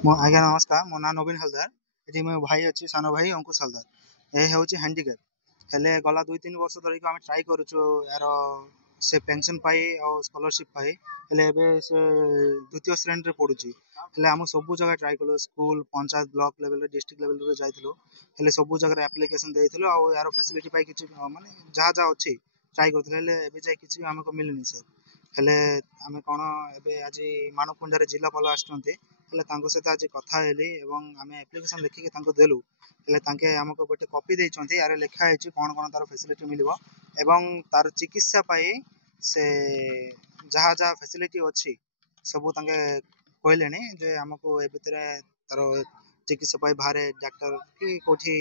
आज्ञा नमस्कार। मो ना नवीन हलदार। ये मो भाई अच्छी सान भाई अंकुश हलदार। ये हूँ हैंडिकैप हेले गला 2-3 वर्ष धरिक आम ट्राए करुचु यार से पेंशन पाई और स्कॉलरशिप पाई हेले एबे से द्वितीय श्रेणी रे पढुची हेले आम सब जगह ट्राए कलो school panchayat block level district level रे जाइथिलो हेले सब जगह एप्लिकेशन देइथिलो और यार फैसिलिटी पाई किछि माने जहाँ जहाँ अच्छी ट्राए करथिले हेले एबे जाय किछि हमको मिलनी सर हेले आमे कोन एबे आज मानकुंडारे जिलापाल आछंती हेले तांको सहित आज कथा हेली एवं आमे एप्लिकेशन लिखिक तांको देलु हेले तांके हमको गोटे कॉपी देइछंती यार लिखा हेछि कोन कोन तार फैसिलिटी मिलिबो एवं तार चिकित्सा पाई से जहाँ जहाँ फैसिलिटी अच्छी सब तांके कहले जे हमको ए भितर तार चिकित्सा पाई बाहर डॉक्टर कि कोठी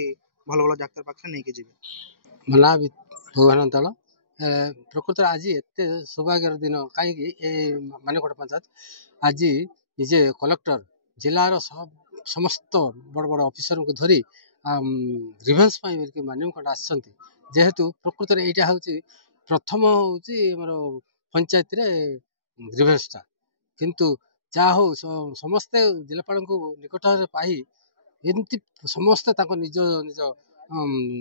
भल भल डॉक्टर पाखे नहीं के जिवे मला भुवनतल प्रकृत आज एत सौभाग्यर दिन कहीं मानेकोट पंचायत आज निजे कलेक्टर जिलार समस्त बड़ बड़ ऑफिसर को धरी ग्रीवेंस मानेकोट आसछंती जेहेतु प्रकृत यहाँ हूँ प्रथम हूँ मोर पंचायत रे ग्रीवेंसटा किंतु जहाँ हो समस्ते जिलापाल को निकट पाई एमती समस्ते निज निज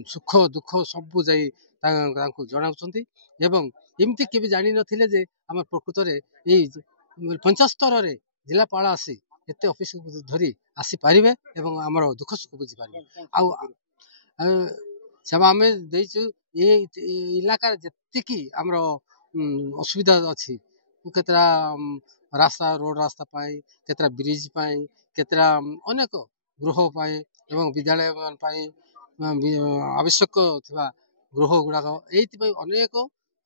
सुख दुख सबू जा जनाऊँच एवं एमती के जानी नथिले जे आम प्रकृत में पंचायत स्तर में जिलापाल आसी एत ऑफिस धरी आसी पारे एवं आमर दुख सुख बुझीपारे आम देचु ये इलाकार जी आमर असुविधा अच्छी केतरा रास्ता रोड रास्ता पाई केतरा ब्रिज पाई केतरा अनेक गृह पाई एवं विद्यालय आवश्यक थिबा गृह गुड़ाक ये अनेक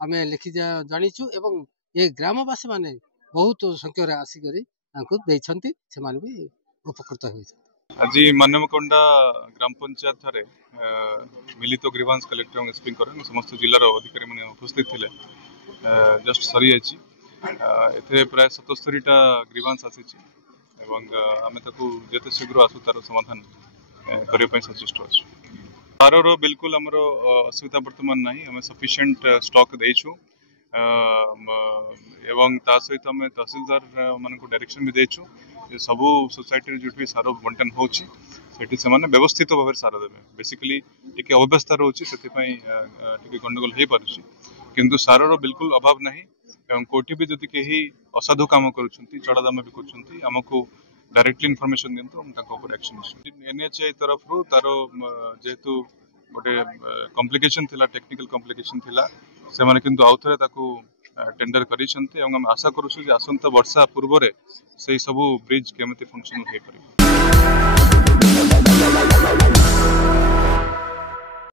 आम लिखि जाचु एवं ये ग्रामवासी माने बहुत संख्या आसिक भी उपकृत होती। आज मानवकोंडा ग्राम पंचायत ठारे मिलित ग्रीवांस कलेक्टर एसपी समस्त जिलार अधिकारी मैंने उपस्थित थे जस्ट सरी जाइए प्राय 77टा ग्रीवांस आसी आम जिते शीघ्र आसू तार समाधान करने सचेष्ट अच्छे तार बिल्कुल आमर असुविधा बर्तमान ना आम सफिशिएंट स्टॉक देचु एवं ता सहित आम तहसीलदार मान डायरेक्शन भी देचु सबू सोसाइटी जो भी सार बंटन होची व्यवस्थित भाव सार देवे बेसिकली टिके अव्यवस्था रोचे से गंडगोल हो पारे किंतु सार बिल्कुल अभाव ना एवं कोटी भी जदि कहीं असाधु काम करुँच चढ़ा दाम भी करमको डायरेक्टली इनफॉरमेशन दिंतु एक्शन एनएचआई तरफ रू तार जेहेतु गोटे कॉम्प्लिकेशन थिला टेक्निकल कॉम्प्लिकेशन थिला से माने किंतु आउ थे टेंडर कर आशा करूँ आसंता वर्षा पूर्व से सबू ब्रिज केमती फंक्शन हो पारे।